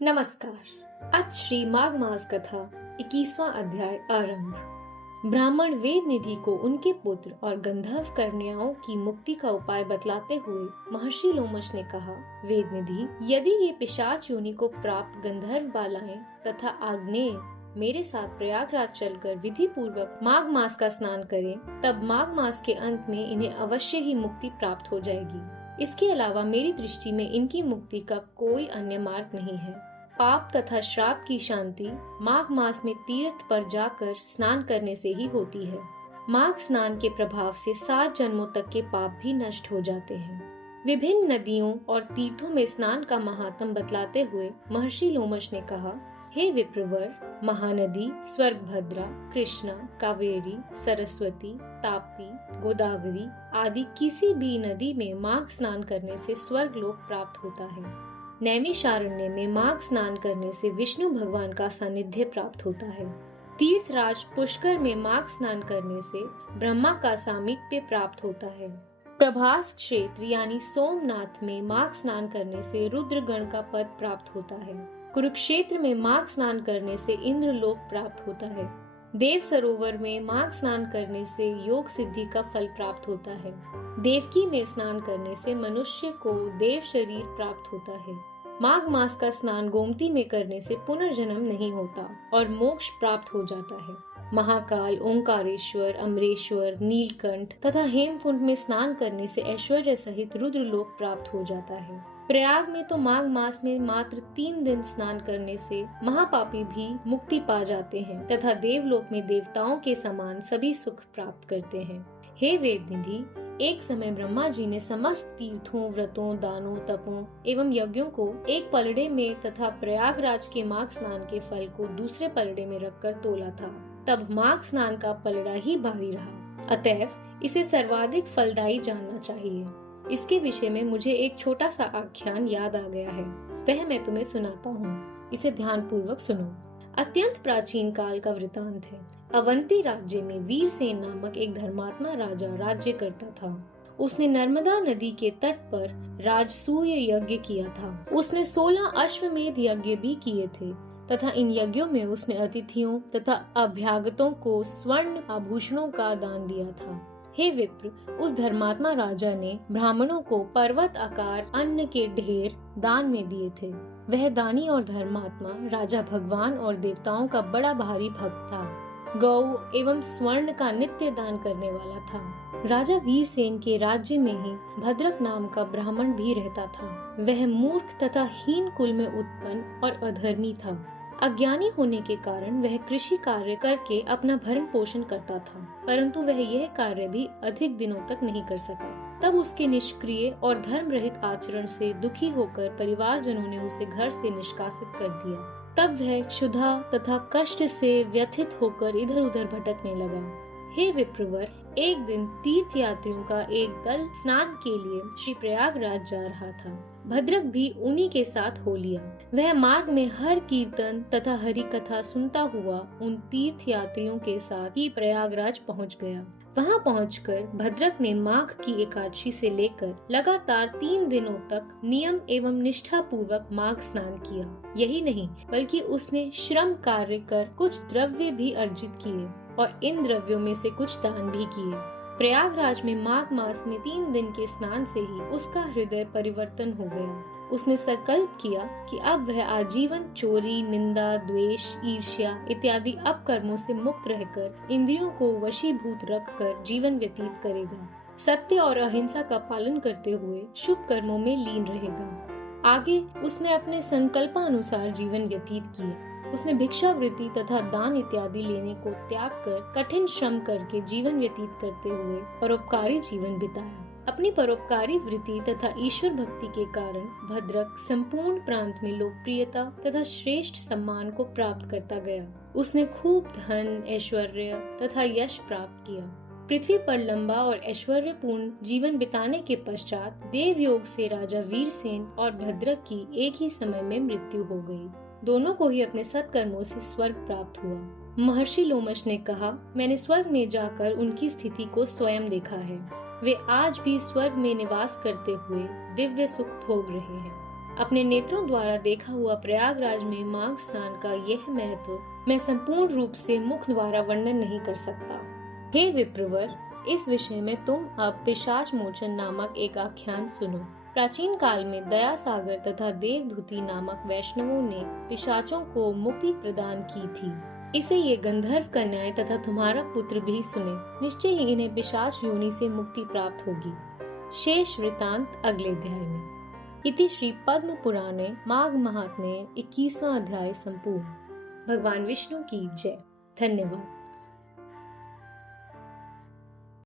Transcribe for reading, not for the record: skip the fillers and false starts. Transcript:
नमस्कार। आज श्री माघ मास कथा 21वां अध्याय आरंभ। ब्राह्मण वेद निधि को उनके पुत्र और गंधर्व कन्याओं की मुक्ति का उपाय बतलाते हुए महर्षि लोमश ने कहा, वेद निधि, यदि ये पिशाच योनि को प्राप्त गंधर्व बालाएं तथा आग्नेय मेरे साथ प्रयागराज चलकर विधि पूर्वक माघ मास का स्नान करें, तब माघ मास के अंत में इन्हें अवश्य ही मुक्ति प्राप्त हो जाएगी। इसके अलावा मेरी दृष्टि में इनकी मुक्ति का कोई अन्य मार्ग नहीं है। पाप तथा श्राप की शांति माघ मास में तीर्थ पर जाकर स्नान करने से ही होती है। माघ स्नान के प्रभाव से 7 जन्मों तक के पाप भी नष्ट हो जाते हैं। विभिन्न नदियों और तीर्थों में स्नान का महात्म बतलाते हुए महर्षि लोमश ने कहा, हे विप्रवर, महानदी स्वर्गभद्रा, कृष्णा, कावेरी, सरस्वती, ताप्ती, गोदावरी आदि किसी भी नदी में माघ स्नान करने से स्वर्ग लोक प्राप्त होता है। नैमिषारण्य में माघ स्नान करने से विष्णु भगवान का सानिध्य प्राप्त होता है। तीर्थराज पुष्कर में माघ स्नान करने से ब्रह्मा का सामीप्य प्राप्त होता है। प्रभास क्षेत्र यानी सोमनाथ में माघ स्नान करने से रुद्रगण का पद प्राप्त होता है। कुरुक्षेत्र में माघ स्नान करने से इंद्रलोक प्राप्त होता है। देव सरोवर में माघ स्नान करने से योग सिद्धि का फल प्राप्त होता है। देवकी में स्नान करने से मनुष्य को देव शरीर प्राप्त होता है। माघ मास का स्नान गोमती में करने से पुनर्जन्म नहीं होता और मोक्ष प्राप्त हो जाता है। महाकाल, ओंकारेश्वर, अमरेश्वर, नीलकंठ तथा हेमकुंड में स्नान करने से ऐश्वर्य सहित रुद्रलोक प्राप्त हो जाता है। प्रयाग में तो माघ मास में मात्र 3 दिन स्नान करने से महापापी भी मुक्ति पा जाते हैं तथा देवलोक में देवताओं के समान सभी सुख प्राप्त करते हैं। हे वेद निधि, एक समय ब्रह्मा जी ने समस्त तीर्थों, व्रतों, दानों, तपों एवं यज्ञों को एक पलड़े में तथा प्रयागराज के माघ स्नान के फल को दूसरे पलड़े में रखकर तोला था। तब माघ स्नान का पलड़ा ही भारी रहा, अतएव इसे सर्वाधिक फलदायी जानना चाहिए। इसके विषय में मुझे एक छोटा सा आख्यान याद आ गया है, वह मैं तुम्हें सुनाता हूँ। इसे ध्यान पूर्वक सुनो। अत्यंत प्राचीन काल का वृतांत है। अवंती राज्य में वीरसेन नामक एक धर्मात्मा राजा राज्य करता था। उसने नर्मदा नदी के तट पर राजसूय यज्ञ किया था। उसने 16 अश्वमेध यज्ञ भी किए थे तथा इन यज्ञों में उसने अतिथियों तथा अभ्यागतों को स्वर्ण आभूषणों का दान दिया था। हे विप्र, उस धर्मात्मा राजा ने ब्राह्मणों को पर्वत आकार अन्न के ढेर दान में दिए थे। वह दानी और धर्मात्मा राजा भगवान और देवताओं का बड़ा भारी भक्त था। गौ एवं स्वर्ण का नित्य दान करने वाला था। राजा वीरसेन के राज्य में ही भद्रक नाम का ब्राह्मण भी रहता था। वह मूर्ख तथा हीन कुल में उत्पन्न और अधर्मी था। अज्ञानी होने के कारण वह कृषि कार्य करके अपना भरण पोषण करता था, परंतु वह यह कार्य भी अधिक दिनों तक नहीं कर सका। तब उसके निष्क्रिय और धर्म रहित आचरण से दुखी होकर परिवारजनों ने उसे घर से निष्कासित कर दिया। तब वह क्षुधा तथा कष्ट से व्यथित होकर इधर उधर भटकने लगा। हे विप्रवर, एक दिन तीर्थ यात्रियों का एक दल स्नान के लिए श्री प्रयागराज जा रहा था। भद्रक भी उन्हीं के साथ हो लिया। वह मार्ग में हर कीर्तन तथा हरि कथा सुनता हुआ उन तीर्थ यात्रियों के साथ ही प्रयागराज पहुंच गया। वहां पहुंचकर भद्रक ने माघ की एकादशी से लेकर लगातार 3 दिनों तक नियम एवं निष्ठा पूर्वक माघ स्नान किया। यही नहीं, बल्कि उसने श्रम कार्य कर कुछ द्रव्य भी अर्जित किए और इन द्रव्यों में से कुछ दान भी किए। प्रयागराज में माघ मास में 3 दिन के स्नान से ही उसका हृदय परिवर्तन हो गया। उसने संकल्प किया कि अब वह आजीवन चोरी, निंदा, द्वेष, ईर्ष्या इत्यादि अपकर्मों से मुक्त रहकर इंद्रियों को वशीभूत रखकर जीवन व्यतीत करेगा। सत्य और अहिंसा का पालन करते हुए शुभ कर्मों में लीन रहेगा। आगे उसने अपने संकल्पानुसार जीवन व्यतीत किया। उसने भिक्षावृत्ति तथा दान इत्यादि लेने को त्याग कर कठिन श्रम करके जीवन व्यतीत करते हुए परोपकारी जीवन बिताया। अपनी परोपकारी वृत्ति तथा ईश्वर भक्ति के कारण भद्रक संपूर्ण प्रांत में लोकप्रियता तथा श्रेष्ठ सम्मान को प्राप्त करता गया। उसने खूब धन, ऐश्वर्य तथा यश प्राप्त किया। पृथ्वी पर लंबा और ऐश्वर्यपूर्ण जीवन बिताने के पश्चात देवयोग से राजा वीरसेन और भद्रक की एक ही समय में मृत्यु हो गई। दोनों को ही अपने सत्कर्मों से स्वर्ग प्राप्त हुआ। महर्षि लोमश ने कहा, मैंने स्वर्ग में जाकर उनकी स्थिति को स्वयं देखा है। वे आज भी स्वर्ग में निवास करते हुए दिव्य सुख भोग रहे हैं। अपने नेत्रों द्वारा देखा हुआ प्रयागराज में माघ स्नान का यह महत्व मैं संपूर्ण रूप से मुख द्वारा वर्णन नहीं कर सकता। हे विप्रवर, इस विषय में तुम अब पिशाच मोचन नामक एक आख्यान सुनो। प्राचीन काल में दया सागर तथा देवधुति नामक वैष्णवों ने पिशाचों को मुक्ति प्रदान की थी। इसे ये गंधर्व कन्याएं तथा तुम्हारा पुत्र भी सुने। निश्चय ही इन्हें पिशाच योनि से मुक्ति प्राप्त होगी। शेष वृतांत अगले अध्याय में। इति श्री पद्म पुराणे माघ महात्म्ये 21वां अध्याय संपूर्ण। भगवान विष्णु की जय। धन्यवाद।